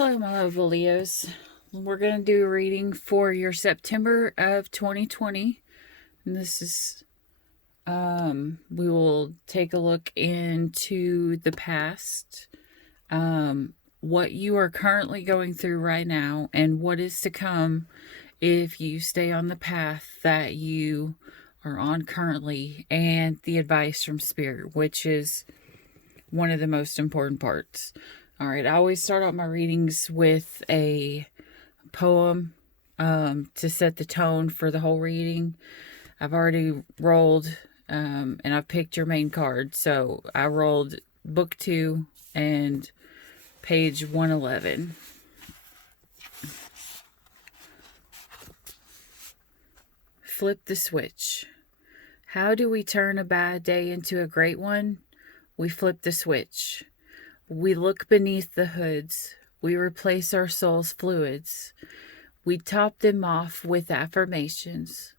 Hello, my lovable Leos. We're going to do a reading for your September of 2020. And this is, we will take a look into the past, what you are currently going through right now, and what is to come if you stay on the path that you are on currently, and the advice from Spirit, which is one of the most important parts. All right, I always start out my readings with a poem to set the tone for the whole reading. I've already rolled and I've picked your main card. So I rolled book 2 and page 111. Flip the switch. How do we turn a bad day into a great one? We flip the switch. We look beneath the hoods. We replace our soul's fluids. We top them off with affirmations.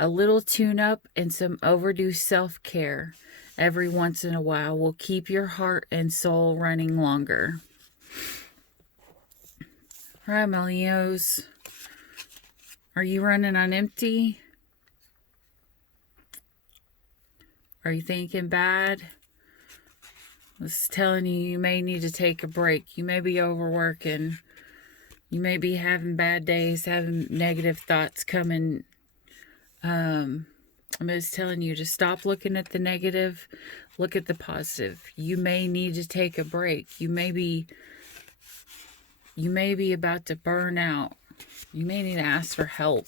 A little tune-up and some overdue self-care every once in a while will keep your heart and soul running longer. All right, my Leos. Are you running on empty? Are you thinking bad? This is telling you you may need to take a break. You may be overworking. You may be having bad days, having negative thoughts coming. I'm just telling you to stop looking at the negative. Look at the positive. You may need to take a break. You may be about to burn out. You may need to ask for help.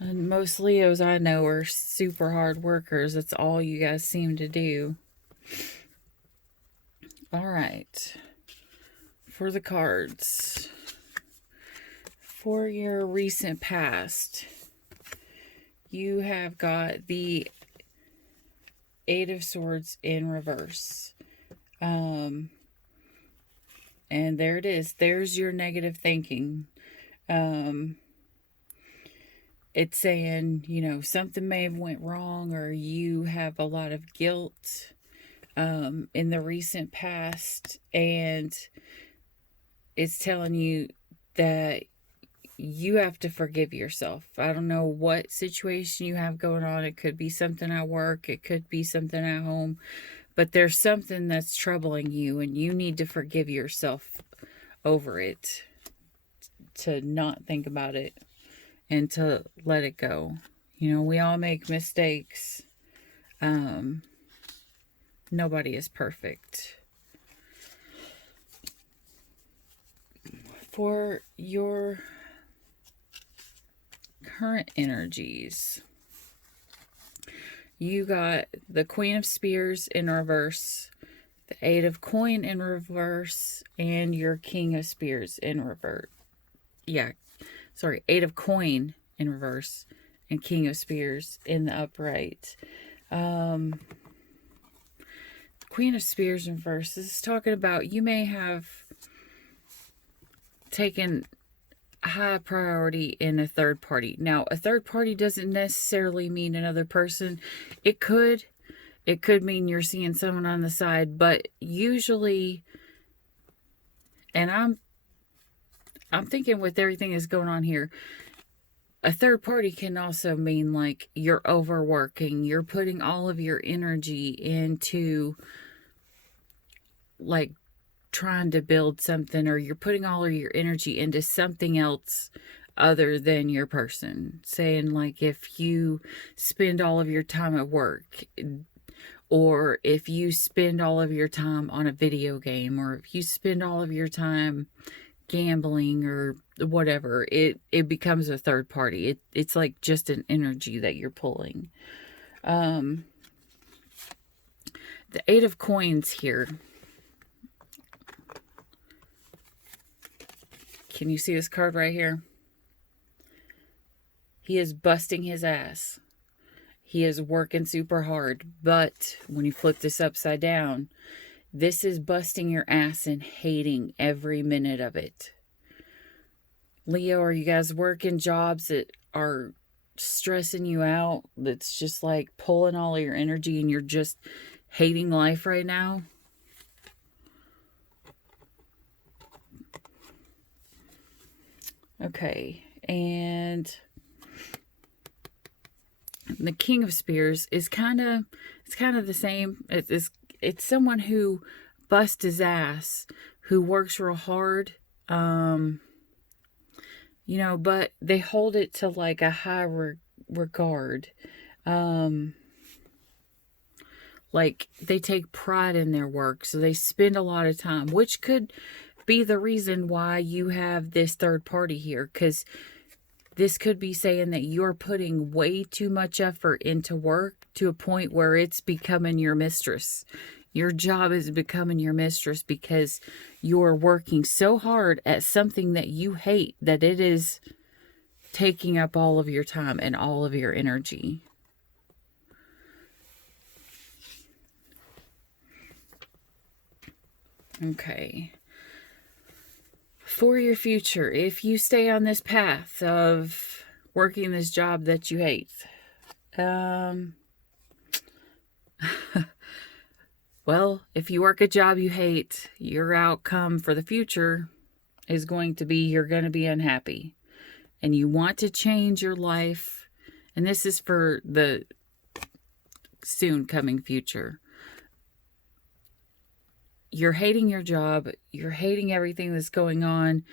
And most Leos I know are super hard workers. That's all you guys seem to do. All right. For the cards. For your recent past, you have got the 8 of Swords in reverse. And there it is. There's your negative thinking. It's saying, something may have went wrong, or you have a lot of guilt in the recent past, and it's telling you that you have to forgive yourself. I don't know what situation you have going on. It could be something at work. It could be something at home. But there's something that's troubling you, and you need to forgive yourself over it, to not think about it and to let it go. We all make mistakes. Nobody is perfect. For your current energies, you got the Queen of Spears in reverse, the 8 of Coin in reverse, and your King of Spears in reverse. 8 of Coin in reverse and King of Spears in the upright. Queen of Spears in reverse. This is talking about you may have taken high priority in a third party. Now, a third party doesn't necessarily mean another person. It could mean you're seeing someone on the side, but usually, and I'm thinking with everything that's going on here, a third party can also mean like you're overworking. You're putting all of your energy into like trying to build something, or you're putting all of your energy into something else other than your person. Saying like if you spend all of your time at work, or if you spend all of your time on a video game, or if you spend all of your time gambling or whatever, it becomes a third party. It's like just an energy that you're pulling. The 8 of Coins here. Can you see this card right here? He is busting his ass. He is working super hard. But when you flip this upside down, this is busting your ass and hating every minute of it. Leo, are you guys working jobs that are stressing you out? That's just like pulling all of your energy and you're just hating life right now? Okay, and the King of Spears is it's kind of the same. It's someone who busts his ass, who works real hard, but they hold it to like a high regard. Like they take pride in their work, so they spend a lot of time, which could be the reason why you have this third party here, because this could be saying that you're putting way too much effort into work to a point where it's becoming your mistress. Your job is becoming your mistress because you're working so hard at something that you hate that it is taking up all of your time and all of your energy. Okay. For your future, if you stay on this path of working this job that you hate, well, if you work a job you hate, your outcome for the future is going to be you're going to be unhappy. And you want to change your life. And this is for the soon coming future. You're hating your job. You're hating everything that's going on.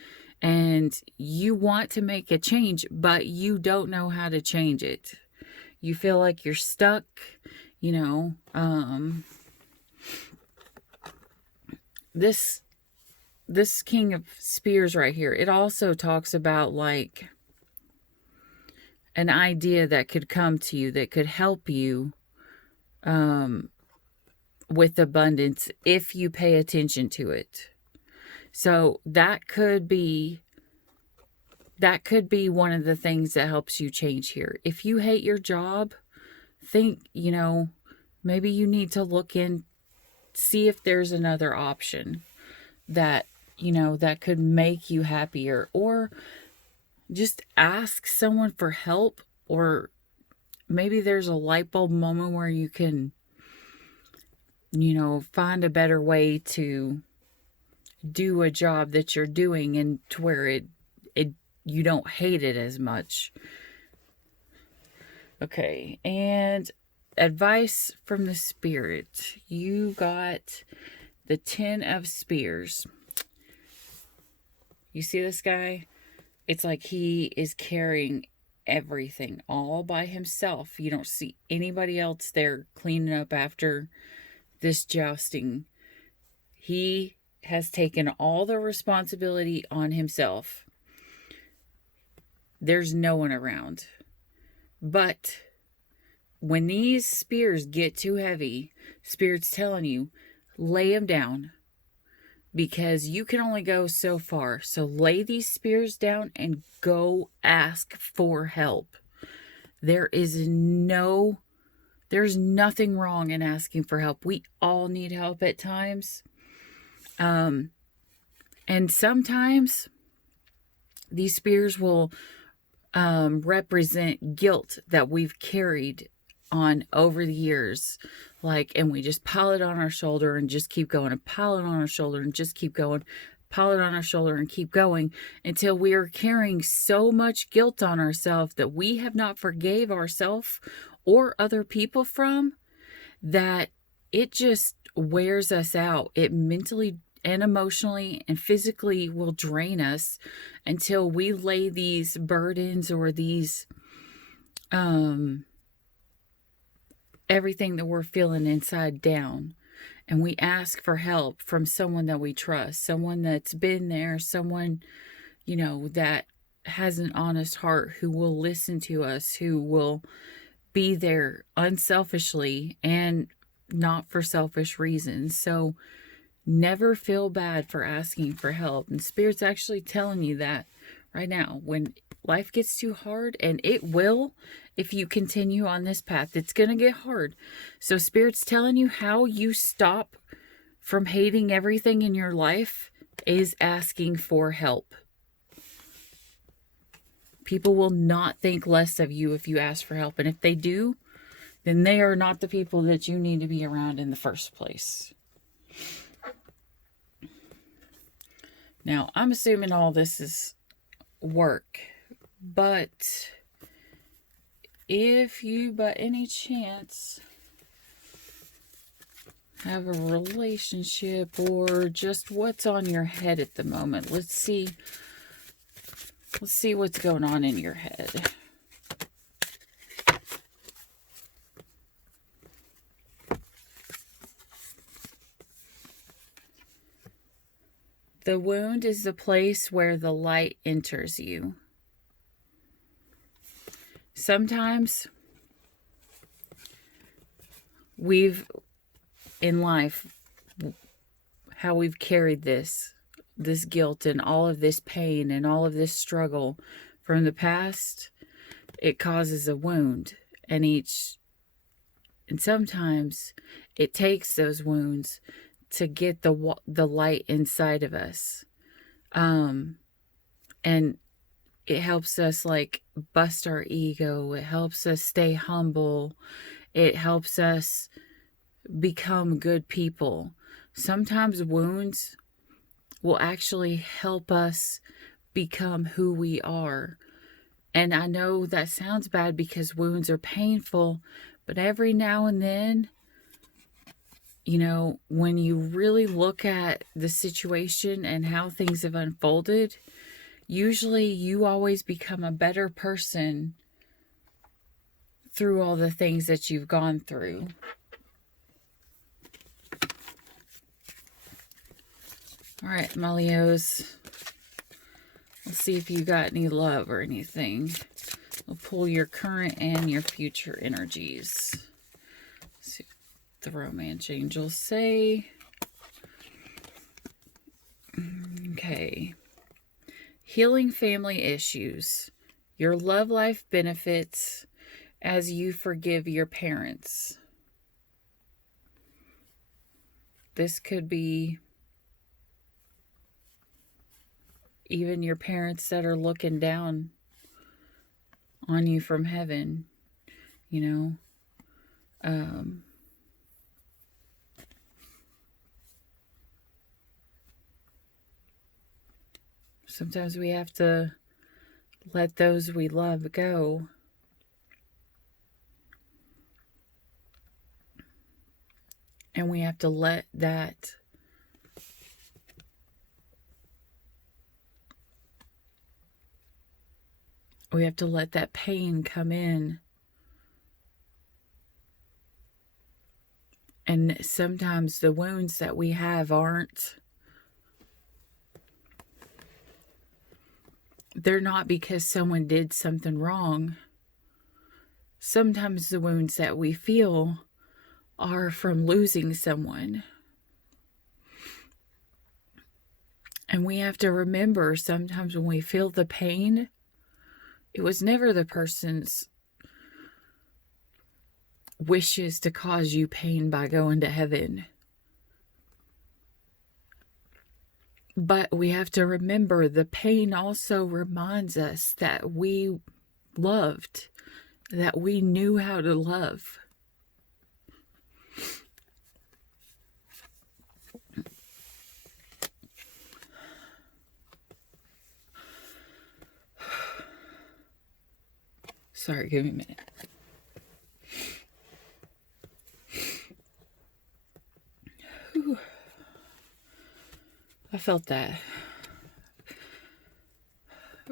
And you want to make a change, but you don't know how to change it. You feel like you're stuck, this King of Spears right here, it also talks about like an idea that could come to you that could help you with abundance if you pay attention to it. So that could be one of the things that helps you change here. If you hate your job, think, maybe you need to look in, see if there's another option that, that could make you happier, or just ask someone for help, or maybe there's a light bulb moment where you can, find a better way to do a job that you're doing and to where you don't hate it as much. Okay, and advice from the Spirit. You got the 10 of Spears. You see this guy? It's like he is carrying everything all by himself. You don't see anybody else there cleaning up after this jousting. He has taken all the responsibility on himself. There's no one around. But when these spears get too heavy, Spirit's telling you, lay them down, because you can only go so far. So lay these spears down and go ask for help. There's nothing wrong in asking for help. We all need help at times. And sometimes these spears will represent guilt that we've carried on over the years, and we just pile it on our shoulder and just keep going, and pile it on our shoulder and just keep going, pile it on our shoulder and keep going, until we are carrying so much guilt on ourselves that we have not forgave ourselves or other people from, that it just wears us out. It mentally and emotionally and physically will drain us until we lay these burdens or these everything that we're feeling inside down, and we ask for help from someone that we trust, someone that's been there, someone that has an honest heart, who will listen to us, who will be there unselfishly and not for selfish reasons. So never feel bad for asking for help. And Spirit's actually telling you that right now. When life gets too hard, and it will, if you continue on this path, it's going to get hard. So Spirit's telling you how you stop from hating everything in your life is asking for help. People will not think less of you if you ask for help. And if they do, then they are not the people that you need to be around in the first place. Now, I'm assuming all this is work. But if you by any chance have a relationship or just what's on your head at the moment, let's see what's going on in your head. The wound is the place where the light enters you. Sometimes in life, how we've carried this guilt and all of this pain and all of this struggle from the past, it causes a wound. And sometimes it takes those wounds to get the light inside of us. And it helps us like bust our ego. It helps us stay humble. It helps us become good people. Sometimes wounds will actually help us become who we are. And I know that sounds bad because wounds are painful, but every now and then, you know, when you really look at the situation and how things have unfolded, usually you always become a better person through all the things that you've gone through. All right, my Leos. Let's see if you got any love or anything. We'll pull your current and your future energies. Let's see what the romance angels say. Okay. Healing family issues. Your love life benefits as you forgive your parents. This could be even your parents that are looking down on you from heaven, you know. Sometimes we have to let those we love go. And we have to let that pain come in. And sometimes the wounds that we have they're not because someone did something wrong. Sometimes the wounds that we feel are from losing someone. And we have to remember sometimes when we feel the pain, it was never the person's wishes to cause you pain by going to heaven. But we have to remember the pain also reminds us that we loved, that we knew how to love. Sorry, give me a minute. Whew. I felt that.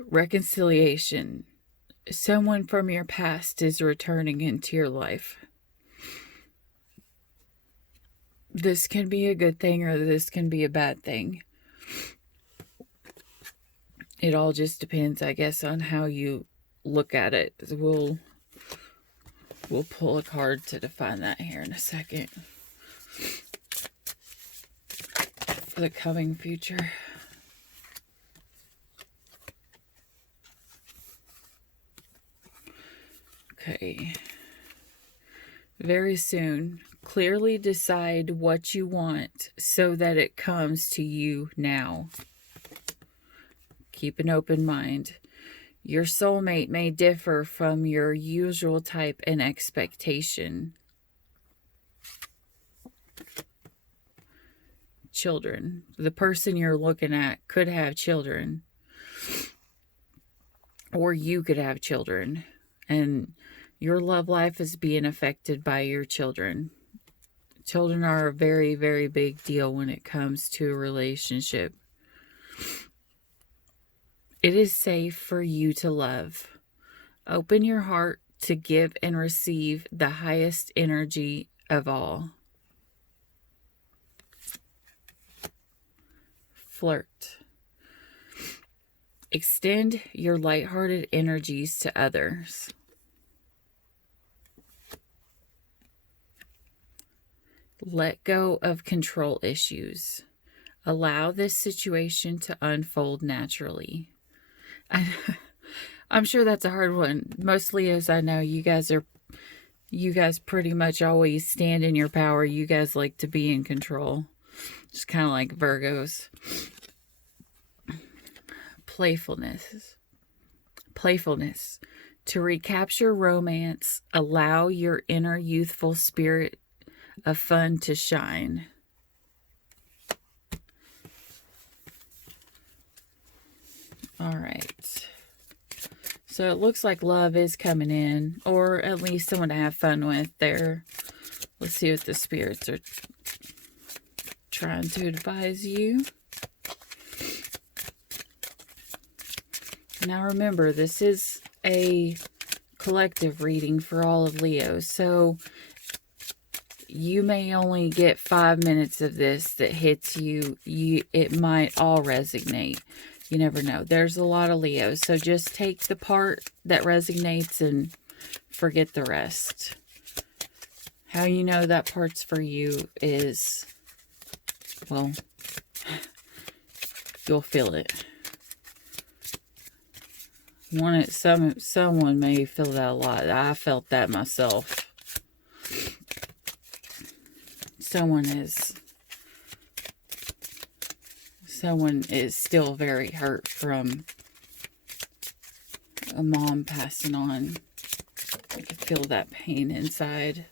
Reconciliation. Someone from your past is returning into your life. This can be a good thing or this can be a bad thing. It all just depends, I guess, on how you look at it. We'll pull a card to define that here in a second. For the coming future. Okay. Very soon, clearly decide what you want so that it comes to you now. Keep an open mind. Your soulmate may differ from your usual type and expectation. Children. The person you're looking at could have children. or you could have children, and your love life is being affected by your children. Children are a very, very big deal when it comes to a relationship. It is safe for you to love. Open your heart to give and receive the highest energy of all. Flirt. Extend your lighthearted energies to others. Let go of control issues. Allow this situation to unfold naturally. I'm sure that's a hard one. Most Leos I know, you guys pretty much always stand in your power. You guys like to be in control. It's kind of like Virgos. Playfulness. To recapture romance, allow your inner youthful spirit of fun to shine. All right. So it looks like love is coming in, or at least someone to have fun with there. Let's see what the spirits are trying to advise you. Now remember, this is a collective reading for all of Leo, so you may only get 5 minutes of this that hits you. It might all resonate. You never know. There's a lot of Leos, so just take the part that resonates and forget the rest. How you know that part's for you is, well, you'll feel it. Someone may feel that a lot. I felt that myself. Someone is still very hurt from a mom passing on. I can feel that pain inside.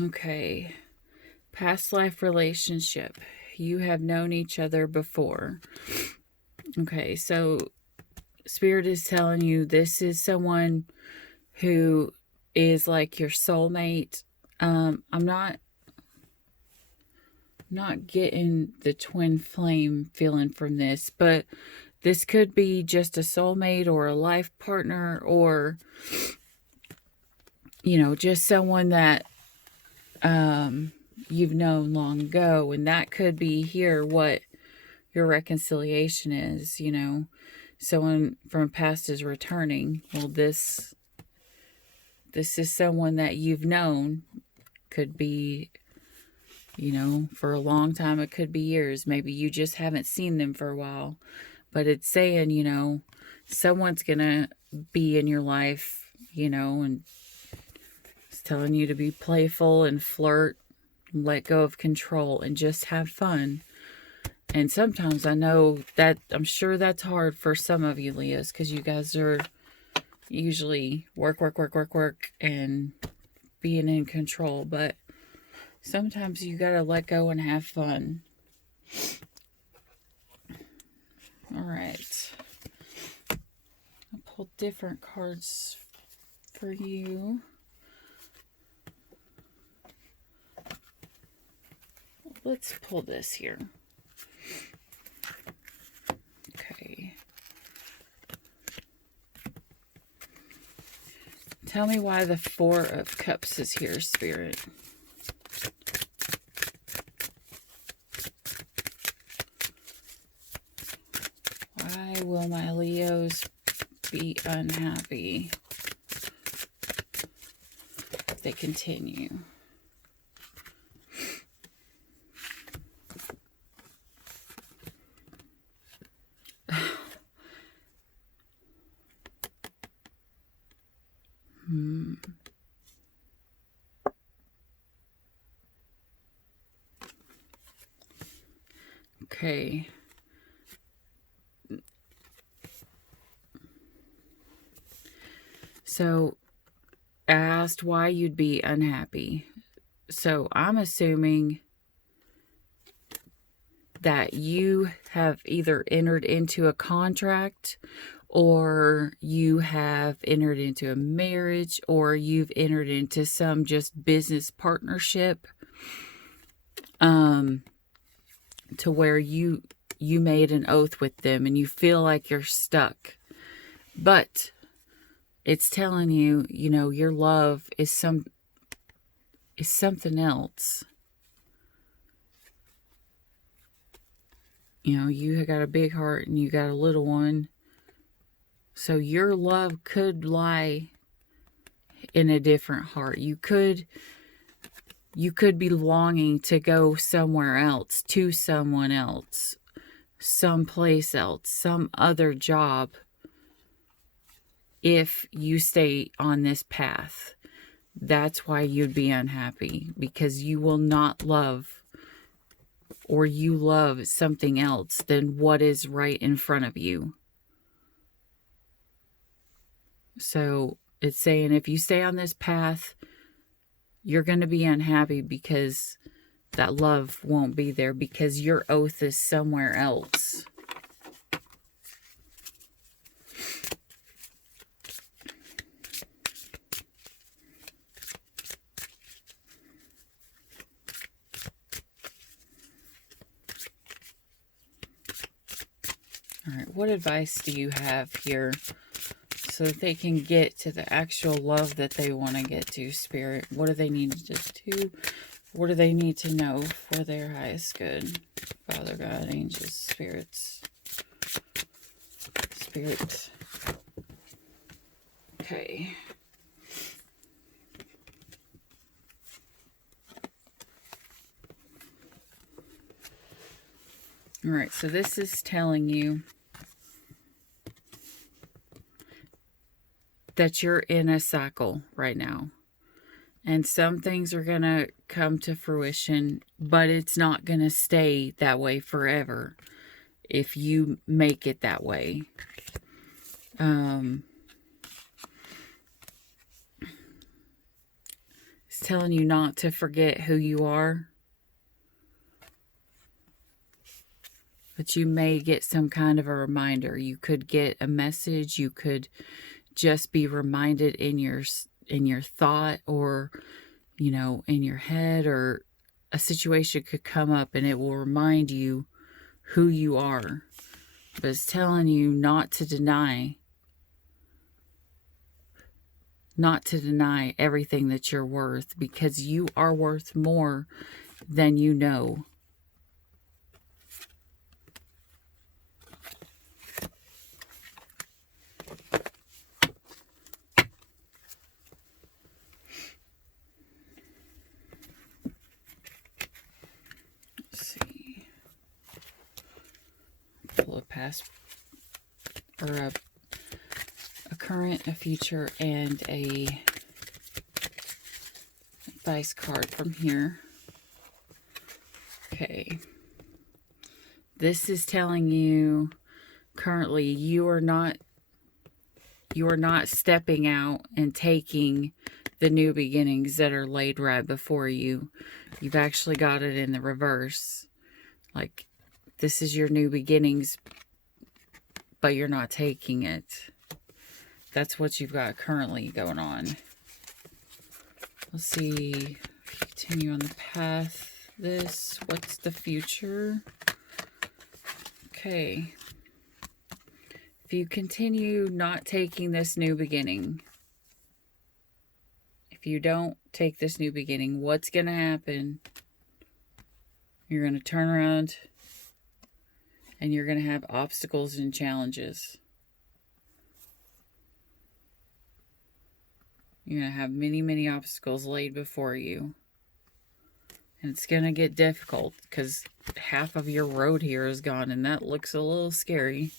Okay. Past life relationship. You have known each other before. Okay, so Spirit is telling you this is someone who is like your soulmate. I'm not getting the twin flame feeling from this, but this could be just a soulmate or a life partner, or, you know, just someone that you've known long ago, and that could be here what your reconciliation is. You know, someone from past is returning. Well, this is someone that you've known. Could be, you know, for a long time. It could be years. Maybe you just haven't seen them for a while, but it's saying, you know, someone's gonna be in your life, you know, and it's telling you to be playful and flirt, let go of control, and just have fun. And sometimes I know that, I'm sure that's hard for some of you Leos, because you guys are usually work, and being in control. But sometimes you gotta let go and have fun. All right. I'll pull different cards for you. Let's pull this here. Okay. Tell me why the Four of Cups is here, Spirit. Why will my Leos be unhappy if they continue? Okay. So, I asked why you'd be unhappy. So, I'm assuming that you have either entered into a contract, or you have entered into a marriage, or you've entered into some just business partnership, to where you made an oath with them and you feel like you're stuck. But it's telling you, you know, your love is something else. You know, you got a big heart and you got a little one. So your love could lie in a different heart. You could be longing to go somewhere else, to someone else, someplace else, some other job, if you stay on this path. That's why you'd be unhappy, because you will not love, or you love something else than what is right in front of you. So it's saying if you stay on this path, you're going to be unhappy because that love won't be there, because your oath is somewhere else. All right, what advice do you have here so that they can get to the actual love that they want to get to, Spirit? What do they need to do? What do they need to know for their highest good? Father God, angels, spirits. Spirit. Okay. All right, so this is telling you that you're in a cycle right now. And some things are going to come to fruition, but it's not going to stay that way forever if you make it that way. It's telling you not to forget who you are. But you may get some kind of a reminder. You could get a message. You could just be reminded in your thought, or, you know, in your head, or a situation could come up and it will remind you who you are. But it's telling you not to deny everything that you're worth, because you are worth more than you know. Pull a past, or a current, a future, and a advice card from here. Okay. This is telling you currently you are not stepping out and taking the new beginnings that are laid right before you. You've actually got it in the reverse. Like, this is your new beginnings, but you're not taking it. That's what you've got currently going on. Let's see. Continue on the path. What's the future? Okay. If you continue not taking this new beginning, if you don't take this new beginning, what's going to happen? You're going to turn around and you're going to have obstacles and challenges. You're going to have many, many obstacles laid before you. And it's going to get difficult because half of your road here is gone, and that looks a little scary.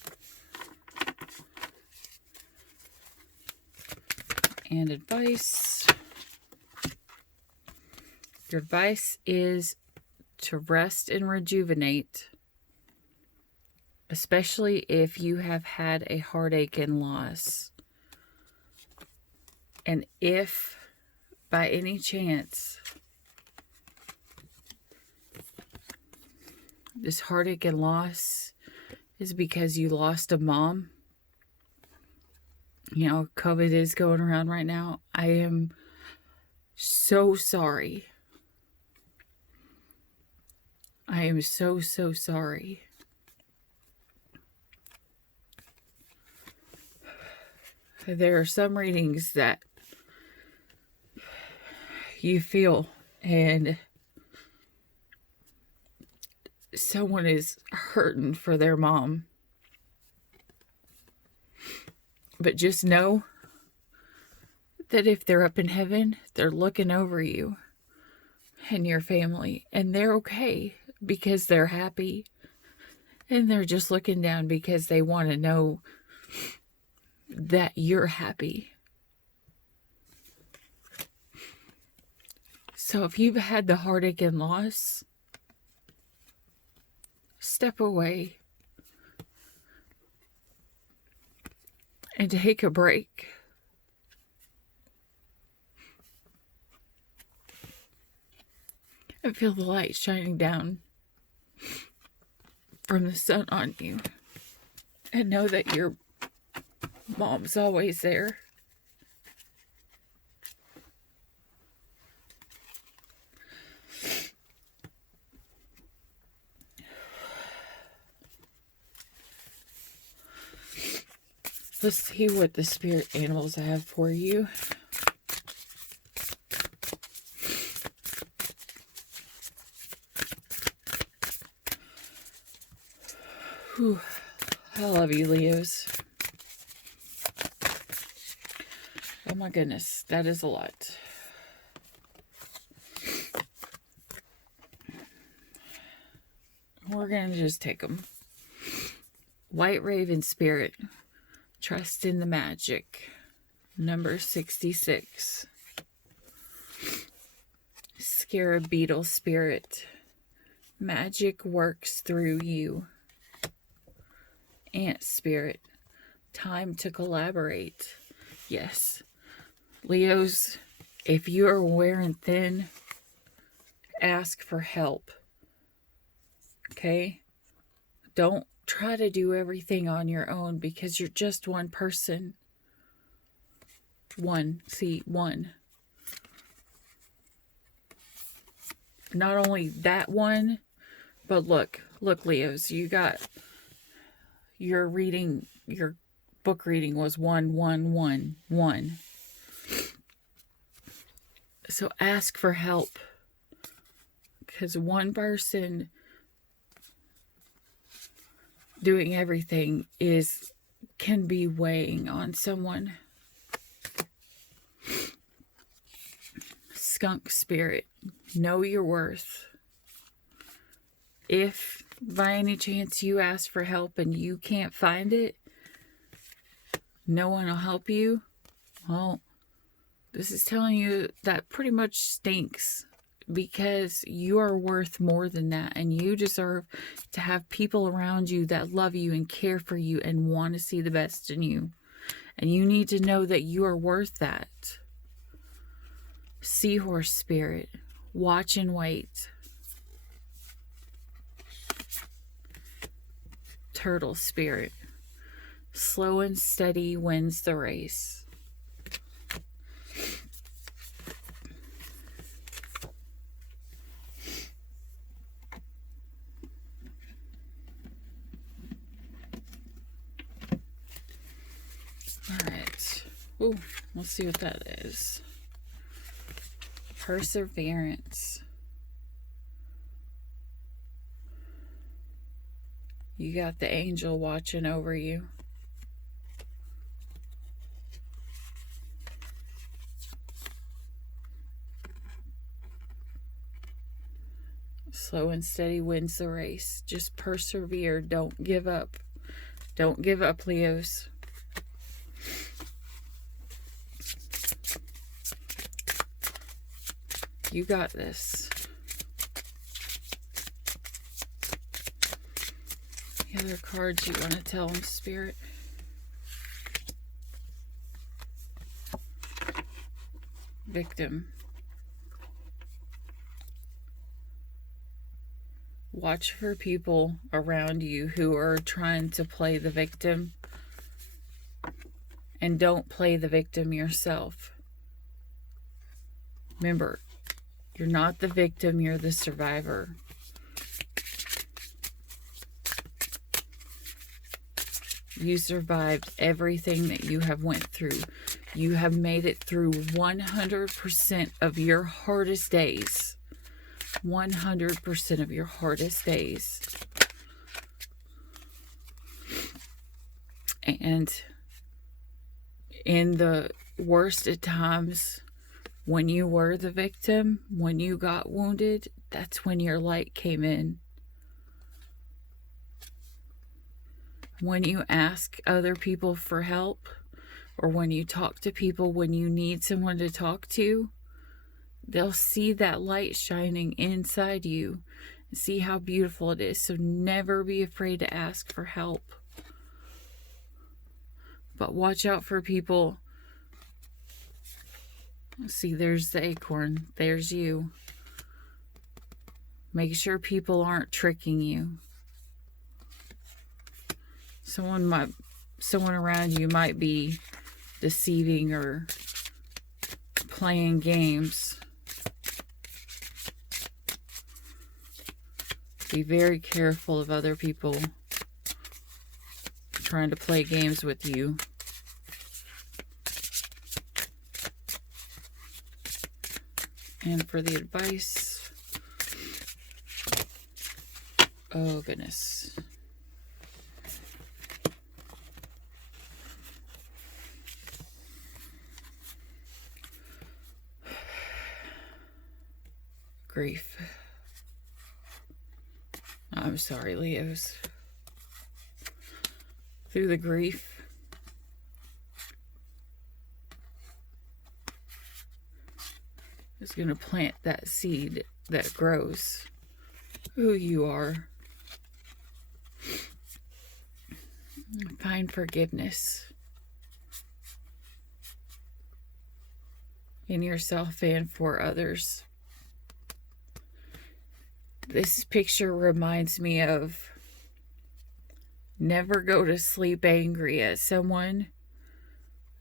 And advice. Your advice is to rest and rejuvenate, especially if you have had a heartache and loss. And if by any chance This heartache and loss is because you lost a mom. You know, COVID is going around right now. I am so sorry. I am so, so sorry. There are some readings that you feel, and someone is hurting for their mom. But just know that if they're up in heaven, they're looking over you and your family, and they're okay because they're happy, and they're just looking down because they want to know that you're happy. So if you've had the heartache and loss, step away and take a break. And feel the light shining down from the sun on you. And know that your mom's always there. Let's see what the spirit animals have for you. Whew. I love you, Leos. Oh my goodness, that is a lot. We're going to just take them. White Raven Spirit. Trust in the magic. Number 66. Scarab Beetle Spirit. Magic works through you. Ant Spirit. Time to collaborate. Yes. Leos, if you are wearing thin, ask for help. Okay? Don't try to do everything on your own because you're just one person. One. Not only that one, but look, Leos, you got your reading, your book reading was 111. So ask for help, because one person doing everything can be weighing on someone. Skunk Spirit, know your worth. If by any chance you ask for help and you can't find it, no one will help you, well, this is telling you that pretty much stinks, because you are worth more than that, and you deserve to have people around you that love you and care for you and want to see the best in you. And you need to know that you are worth that. Seahorse Spirit, watch and wait. Turtle Spirit, slow and steady wins the race. Alright. Ooh, let's see what that is. Perseverance. You got the angel watching over you. Slow and steady wins the race. Just persevere. Don't give up. Don't give up, Leos. You got this. Any other cards you want to tell them, Spirit? Victim. Watch for people around you who are trying to play the victim, and don't play the victim yourself. Remember, you're not the victim, you're the survivor. You survived everything that you have went through. You have made it through 100% of your hardest days. 100% of your hardest days. And in the worst of times, when you were the victim, when you got wounded, that's when your light came in. When you ask other people for help, or when you talk to people when you need someone to talk to, they'll see that light shining inside you and see how beautiful it is. So never be afraid to ask for help. But watch out for people. See, there's the acorn. There's you. Make sure people aren't tricking you. Someone around you might be deceiving or playing games. Be very careful of other people trying to play games with you. And for the advice, oh goodness. Grief. I'm sorry, Leos. Through the grief, is going to plant that seed that grows who you are. Find forgiveness in yourself and for others. This picture reminds me of never go to sleep angry at someone,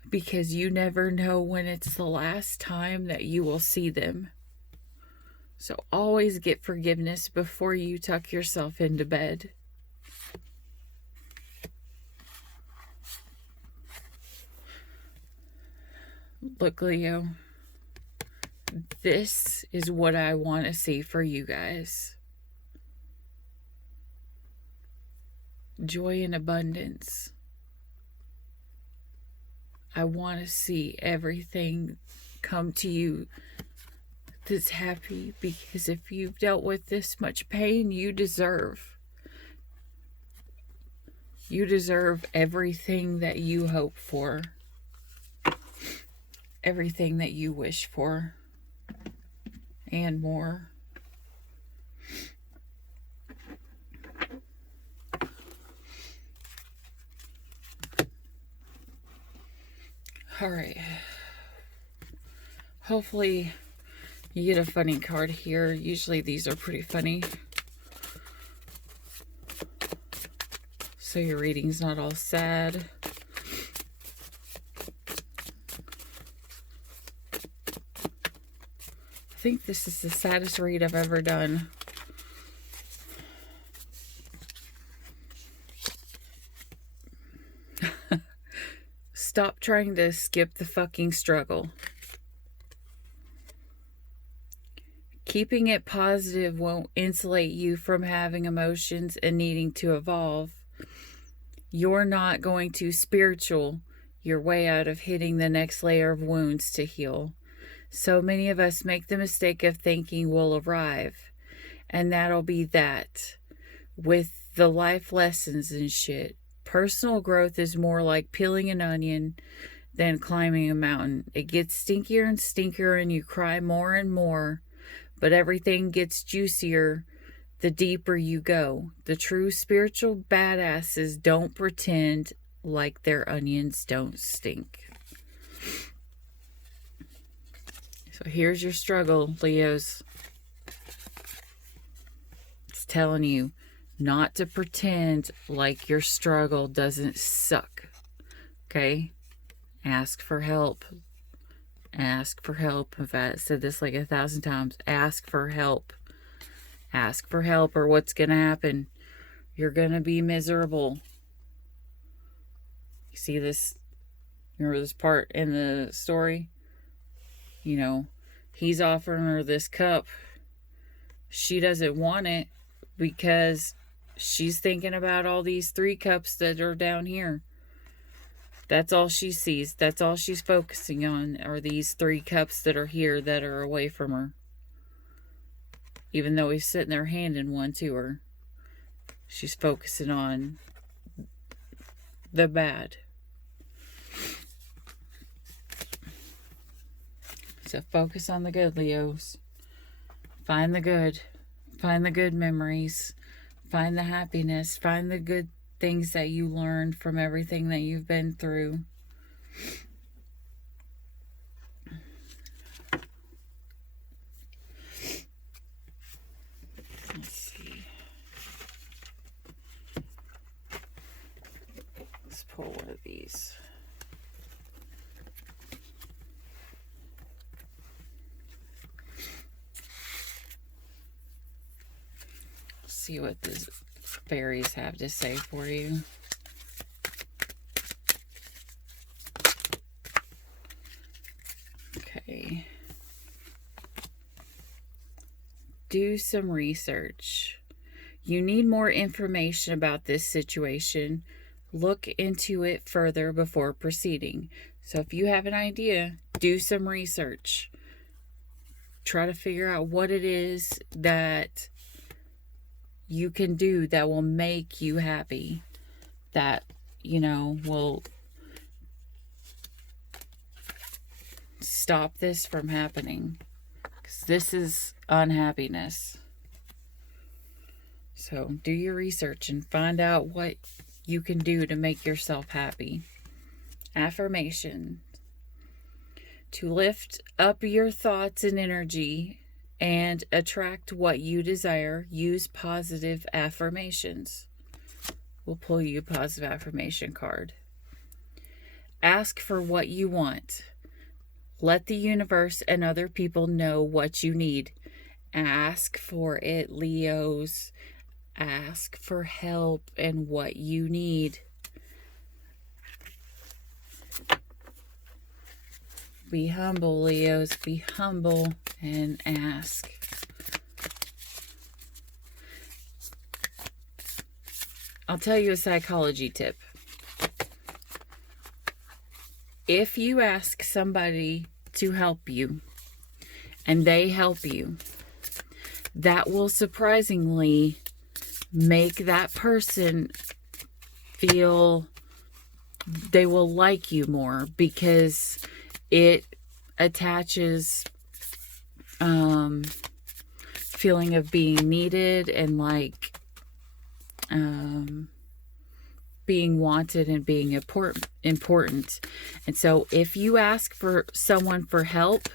because you never know when it's the last time that you will see them. So always get forgiveness before you tuck yourself into bed. Look, Leo, this is what I want to see for you guys. Joy and abundance. I want to see everything come to you that's happy, because if you've dealt with this much pain, you deserve everything that you hope for, everything that you wish for, and more. All right. Hopefully you get a funny card here. Usually these are pretty funny, so your reading's not all sad. I think this is the saddest read I've ever done. Stop trying to skip the fucking struggle. Keeping it positive won't insulate you from having emotions and needing to evolve. You're not going to spiritual your way out of hitting the next layer of wounds to heal. So many of us make the mistake of thinking we'll arrive, and that'll be that. With the life lessons and shit. Personal growth is more like peeling an onion than climbing a mountain. It gets stinkier and stinkier, and you cry more and more, but everything gets juicier the deeper you go. The true spiritual badasses don't pretend like their onions don't stink. So here's your struggle, Leos. It's telling you not to pretend like your struggle doesn't suck. Okay? Ask for help. Ask for help. I've said this like 1,000 times. Ask for help. Ask for help, or what's going to happen? You're going to be miserable. You see this? Remember this part in the story? You know, he's offering her this cup. She doesn't want it because she's thinking about all these 3 cups that are down here. That's all she sees. That's all she's focusing on, are these 3 cups that are here that are away from her. Even though he's sitting there handing one to her, she's focusing on the bad. So focus on the good, Leos. Find the good. Find the good memories. Find the happiness. Find the good things that you learned from everything that you've been through. Let's see. Let's pull one of these. See what the fairies have to say for you. Okay. Do some research. You need more information about this situation. Look into it further before proceeding. So if you have an idea, do some research. Try to figure out what it is that you can do that will make you happy, that, you know, will stop this from happening, because this is unhappiness. So do your research and find out what you can do to make yourself happy. Affirmation. To lift up your thoughts and energy and attract what you desire, use positive affirmations. We'll pull you a positive affirmation card. Ask for what you want. Let the universe and other people know what you need. Ask for it, Leos. Ask for help and what you need. Be humble, Leos. Be humble and ask. I'll tell you a psychology tip. If you ask somebody to help you and they help you, that will surprisingly make that person feel they will like you more, because it attaches feeling of being needed and like being wanted and being important. And so if you ask for someone for help,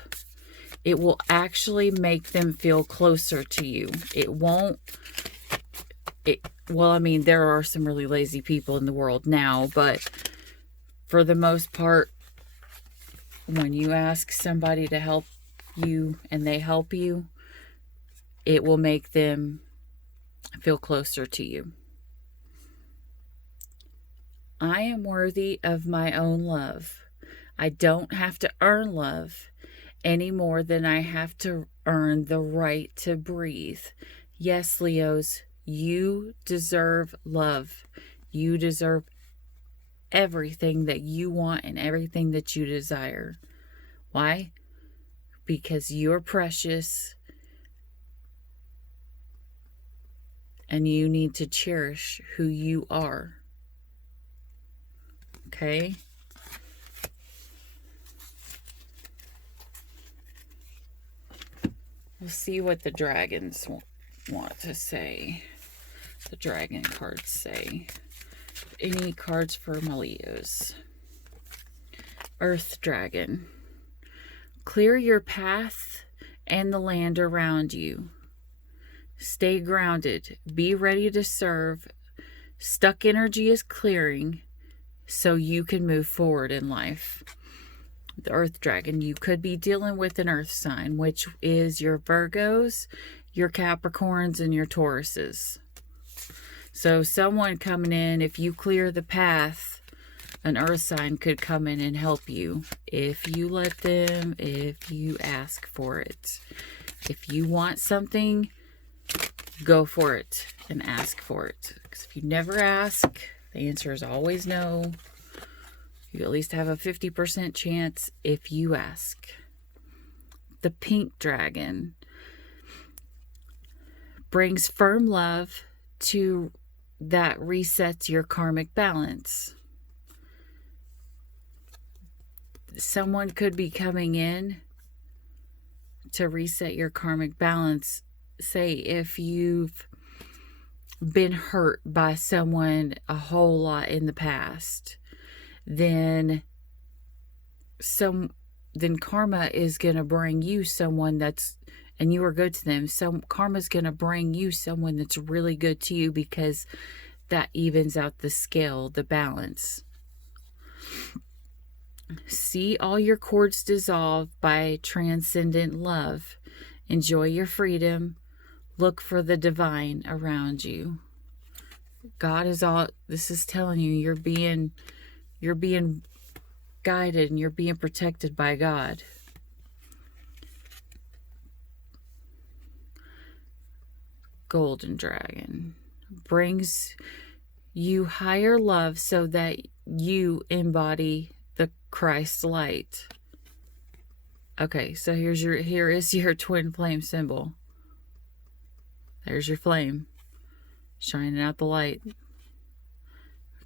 it will actually make them feel closer to you. It won't. Well, I mean, there are some really lazy people in the world now, but for the most part, when you ask somebody to help you and they help you, it will make them feel closer to you. I am worthy of my own love. I don't have to earn love any more than I have to earn the right to breathe. Yes, Leos, you deserve love. You deserve everything that you want and everything that you desire. Why? Because you're precious and you need to cherish who you are. Okay? We'll see what the dragons want to say. The dragon cards say. Any cards for my Leos? Earth Dragon. Clear your path and the land around you. Stay grounded. Be ready to serve. Stuck energy is clearing so you can move forward in life. The Earth Dragon, you could be dealing with an Earth sign, which is your Virgos, your Capricorns, and your Tauruses. So someone coming in, if you clear the path, an Earth sign could come in and help you. If you let them, if you ask for it. If you want something, go for it and ask for it. Because if you never ask, the answer is always no. You at least have a 50% chance if you ask. The Pink Dragon brings firm love to that resets your karmic balance. Someone could be coming in to reset your karmic balance. Say if you've been hurt by someone a whole lot in the past, then karma is going to bring you someone that's, and you are good to them. So karma's going to bring you someone that's really good to you, because that evens out the scale, the balance. See all your cords dissolve by transcendent love. Enjoy your freedom. Look for the divine around you. God is all, this is telling you, you're being guided and you're being protected by God. Golden Dragon brings you higher love so that you embody the Christ light. Okay, so here is your twin flame symbol. There's your flame shining out the light.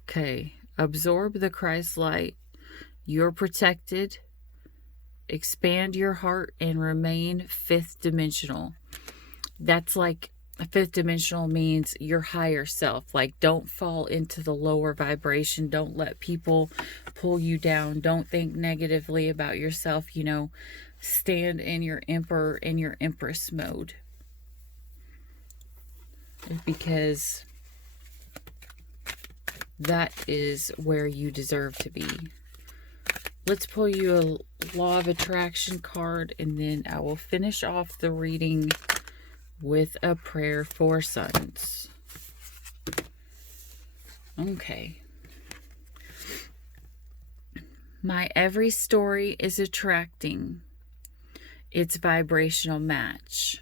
Okay, absorb the Christ light. You're protected. Expand your heart and remain fifth dimensional. That's like, fifth dimensional means your higher self. Like, don't fall into the lower vibration. Don't let people pull you down. Don't think negatively about yourself. You know, stand in your emperor and your empress mode. Because that is where you deserve to be. Let's pull you a Law of Attraction card, and then I will finish off the reading with a prayer for sons. Okay. My every story is attracting its vibrational match.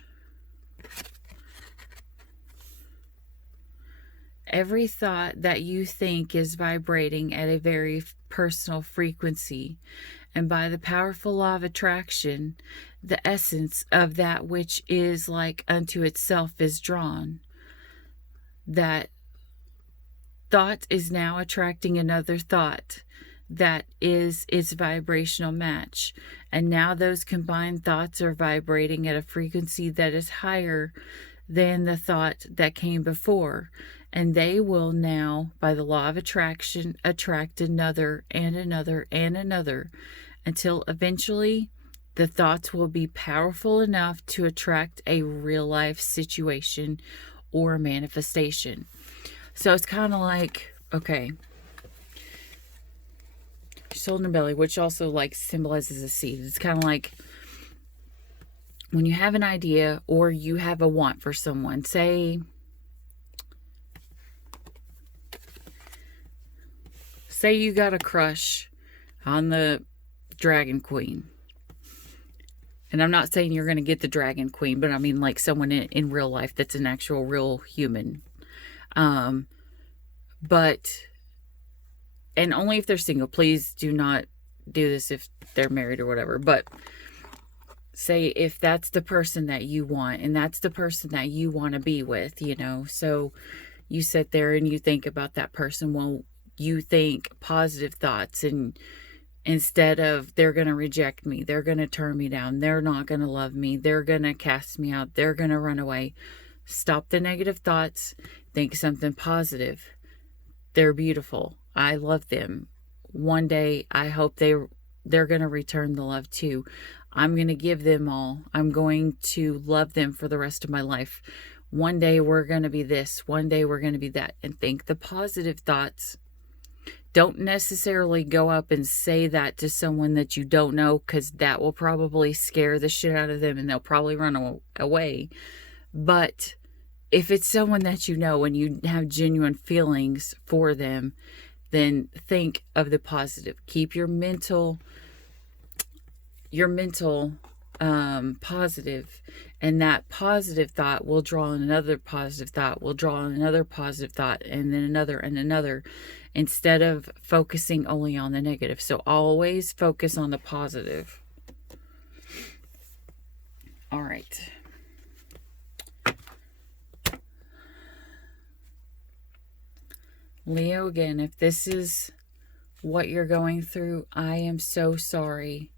Every thought that you think is vibrating at a very personal frequency, and by the powerful law of attraction, the essence of that which is like unto itself is drawn. That thought is now attracting another thought that is its vibrational match. And now those combined thoughts are vibrating at a frequency that is higher than the thought that came before. And they will now, by the law of attraction, attract another and another and another, until eventually the thoughts will be powerful enough to attract a real life situation or manifestation. So it's kind of like, okay, shoulder and belly, which also like symbolizes a seed. It's kind of like when you have an idea or you have a want for someone. Say you got a crush on the Dragon Queen. And I'm not saying you're going to get the Dragon Queen, but I mean like someone in real life that's an actual real human. But, and only if they're single. Please do not do this if they're married or whatever. But say if that's the person that you want, and that's the person that you want to be with, you know. So you sit there and you think about that person. Well, you think positive thoughts, and instead of they're going to reject me, they're going to turn me down, they're not going to love me, they're going to cast me out, they're going to run away. Stop the negative thoughts. Think something positive. They're beautiful. I love them. One day, I hope they're going to return the love too. I'm going to give them all. I'm going to love them for the rest of my life. One day we're going to be this. One day we're going to be that. And think the positive thoughts. Don't necessarily go up and say that to someone that you don't know, because that will probably scare the shit out of them and they'll probably run away. But if it's someone that you know and you have genuine feelings for them, then think of the positive. Keep your mental positive, and that positive thought will draw in another positive thought, will draw in another positive thought, and then another and another, instead of focusing only on the negative. So always focus on the positive. All right. Leo, again, if this is what you're going through, I am so sorry.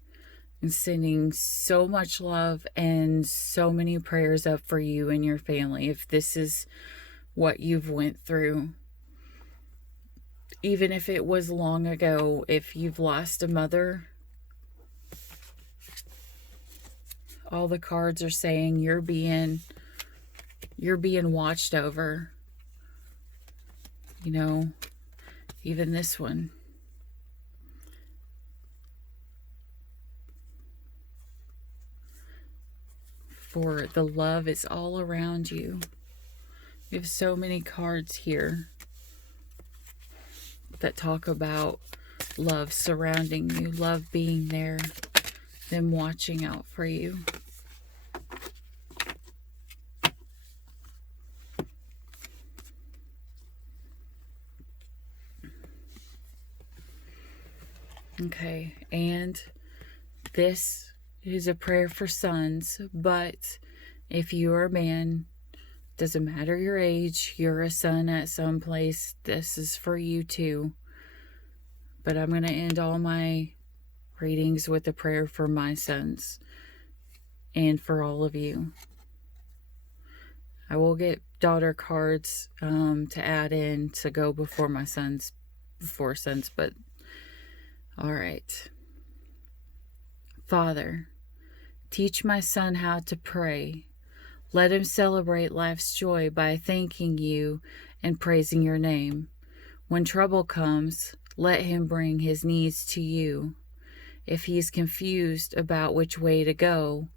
And sending so much love and so many prayers up for you and your family. If this is what you've went through, even if it was long ago, if you've lost a mother, all the cards are saying you're being watched over. You know, even this one. For the love is all around you. You have so many cards here that talk about love surrounding you, love being there, them watching out for you. Okay, and this is a prayer for sons, but if you're a man, doesn't matter your age, you're a son at some place, this is for you too. But I'm going to end all my readings with a prayer for my sons and for all of you. I will get daughter cards to add in to go before my sons, but all right. Father, teach my son how to pray. Let him celebrate life's joy by thanking you and praising your name. When trouble comes, let him bring his needs to you. If he is confused about which way to go,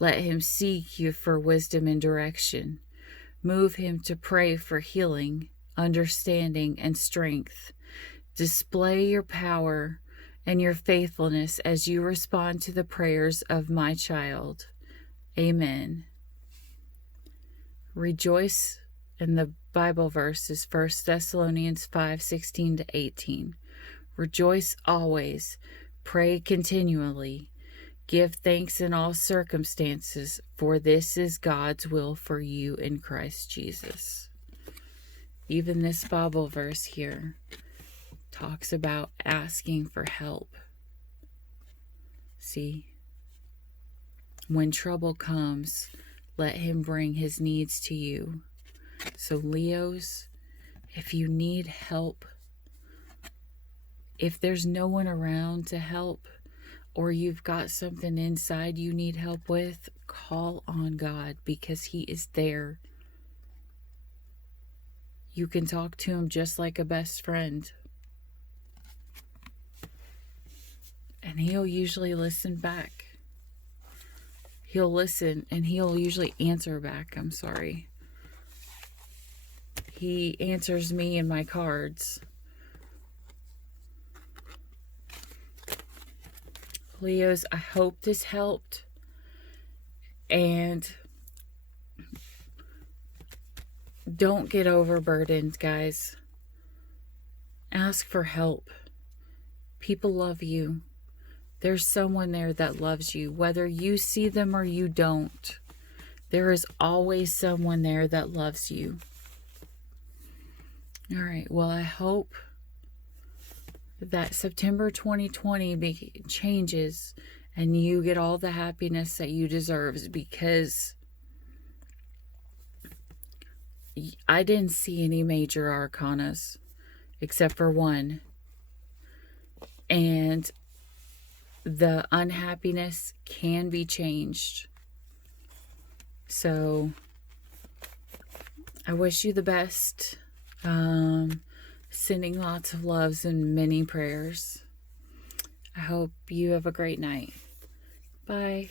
let him seek you for wisdom and direction. Move him to pray for healing, understanding, and strength. Display your power and your faithfulness as you respond to the prayers of my child. Amen. Rejoice, and the Bible verse is 1 Thessalonians 5:16-18. Rejoice always, pray continually, give thanks in all circumstances, for this is God's will for you in Christ Jesus. Even this Bible verse here talks about asking for help. See? When trouble comes, let him bring his needs to you. So Leos, if you need help, if there's no one around to help, or you've got something inside you need help with, call on God, because he is there. You can talk to him just like a best friend. And he'll usually listen back. He'll listen and he'll usually answer back. I'm sorry. He answers me in my cards. Leos, I hope this helped. And don't get overburdened, guys. Ask for help. People love you. There's someone there that loves you, whether you see them or you don't. There is always someone there that loves you. All right, well, I hope that September 2020 changes and you get all the happiness that you deserve, because I didn't see any major arcanas except for one. And the unhappiness can be changed. So I wish you the best. Sending lots of loves and many prayers. I hope you have a great night. Bye.